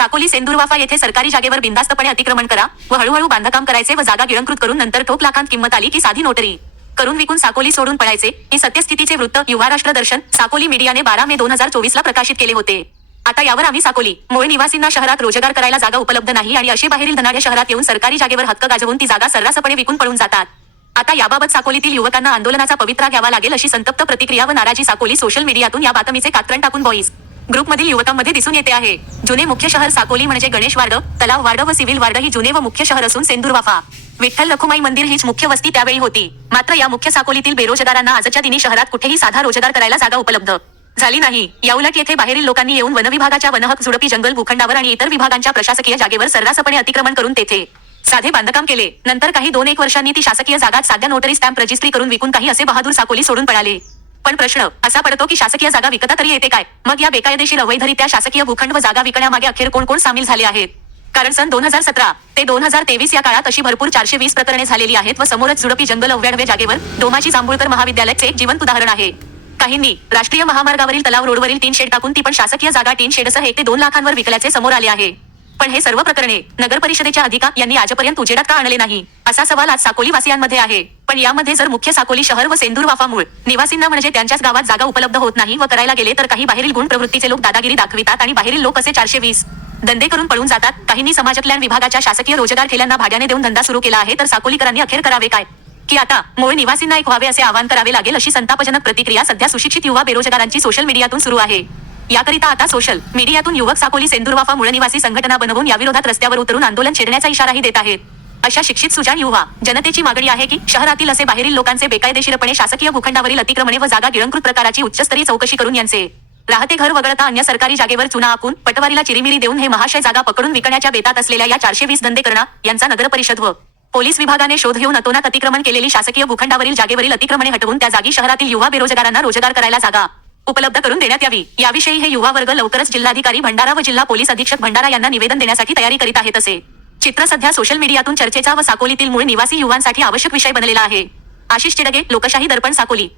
साकोली सेंदुरवाफा येथे सरकारी जागेवर बिंदास्तपणे अतिक्रमण करा व हळूहळू बांधकाम करायचे व जागा गिळंकृत करून नंतर ठोक लाखांत किंमत आली की साधी नोटरी. करून विकून साकोली सोडून पळायचे हे सत्यस्थितीचे वृत्त युवा राष्ट्र दर्शन साकोली मीडियाने बारा मे दोन हजार चोवीस ला प्रकाशित केले होते. आता यावर आम्ही साकोली मुळे निवासींना शहरात रोजगार करायला जागा उपलब्ध नाही आणि असे बाहेरील धनाढ्य शहरात येऊन सरकारी जागेवर हक्क गाजवून ती जागा सर्रासपणे विकून पळून जातात. आता याबाबत साकोलीतील युवकांना आंदोलनाचा पवित्रा घ्यावा लागेल अशी संतप्त प्रतिक्रिया व नाराजी साकोली सोशल मीडियातून या बातमीचे कात्रण टाकून बॉईज ग्रुपमधील युवकांमध्ये दिसून येते आहे. जुने मुख्य शहर साकोली म्हणजे गणेश वार्ड तलाव वार्ड व सिव्हिल वार्ड ही जुने व मुख्य शहर असून सेंदुरवाफा विठ्ठल लखुमाई मंदिर हीच मुख्य वस्ती त्यावेळी होती. मात्र या मुख्य साकोलीतील बेरोजगारांना आजच्या दिनी शहरात कुठेही साधा रोजगार करायला जागा उपलब्ध. झाली नाही. याउलट येथे बाहेरील लोकांनी येऊन वनविभागाच्या वनहक झुडपी जंगल भूखंडावर आणि इतर विभागांच्या प्रशासकीय जागेवर सर्रासपणे अतिक्रमण करून तेथे साधे बांधकाम केले. नंतर काही दोन एक वर्षांनी ती शासकीय जागात साध्या नोटरी स्टॅम्प रजिस्ट्री करून विकून काही असे बहादूर साकोली सोडून पळाले. पण प्रश्न असा पडतो की शासकीय जागा विकता तरी येते काय? मग या बेकायदेशीर अवैधरित्या शासकीय भूखंड व जागा विकण्यामागे अखेर कोण कोण सामील झाले आहेत? कारण सन दोन हजार सतरा ते दोन हजार तेवीस या काळात अशी भरपूर चारशे वीस प्रकरणे झालेली आहेत व समोरच झुडपी जंगल अव्याडव्या जागेवर डोमाची जांभूळकर महाविद्यालयाचे एक जिवंत उदाहरण आहे. काहींनी राष्ट्रीय महामार्गावरील तलाव रोडवरील तीन शेड टाकून ती पण शासकीय जागा तीन शेडसह एक ते दोन लाखांवर विकल्याचे समोर आले आहे. पण हे सर्व प्रकरणे नगर परिषदेच्या अधिकार यांनी आजपर्यंत उजेडात का आणले नाही? असा सवाल आज साकोली वासियांमध्ये आहे. पण यामध्ये जर मुख्य साकोली शहर व सेंदूर वाफा मूळ निवासींना म्हणजे त्यांच्याच गावात जागा उपलब्ध होत नाही व करायला गेले तर काही बाहेरील गुण प्रवृत्तीचे लोक दादागिरी दाखवितात आणि बाहेरील लोक असे चारशे वीस धंदे करून पळून जातात. काहींनी समाज कल्याण विभागाच्या शासकीय रोजगार ठेल्यांना भाड्याने देऊन धंदा सुरू केला आहे तर साकोलीकरांनी अखेर करावे काय? की आता मूळ निवासींना एक व्हावे असे आवाहन करावे लागेल अशी संतापजनक प्रतिक्रिया सध्या सुशिक्षित युवा बेरोजगारांची सोशल मीडियातून सुरू आहे. याकरिता आता सोशल मीडियातून युवक साकोली सेंदुरवाफा मूळ निवासी संघटना बनवून याविरोधात रस्त्यावर उतरून आंदोलन छेडण्याचा इशाराही देत आहेत. अशा शिक्षित सुजाण युवा जनतेची मागणी आहे की शहरातील असे बाहेरील लोकांचे बेकायदेशीरपणे शासकीय भूखंडावरील अतिक्रमणे व जागा गिळंकृत प्रकाराची उच्चस्तरीय चौकशी करून यांचे. राहते घर वगळता अन्य सरकारी जागेवर चुना आखून पटवारीला चिरीमिरी देऊन हे महाशय जागा पकडून विकण्याच्या बेतात असलेल्या या चारशे वीस धंदेकरणा यांचा नगर परिषद व पोलीस विभागाने शोध घेऊन अतोनात अतिक्रमण केलेली शासकीय भूखंडावरील जागेवरील अतिक्रमणे हटवून त्या जागी शहरातील युवा बेरोजगारांना रोजगार करायला जागा उपलब्ध करून देण्यात यावी. याविषयी हे युवा वर्ग लवकरच जिल्हाधिकारी भंडारा व जिल्हा पोलीस अधीक्षक भंडारा यांना निवेदन देण्यासाठी तयारी करीत आहेत असे. चित्र सध्या सोशल मीडियातून चर्चेचा व साकोलीतील मूळ निवासी युवांसाठी आवश्यक विषय बनलेला आहे. आशिष चिडगे लोकशाही दर्पण साकोली.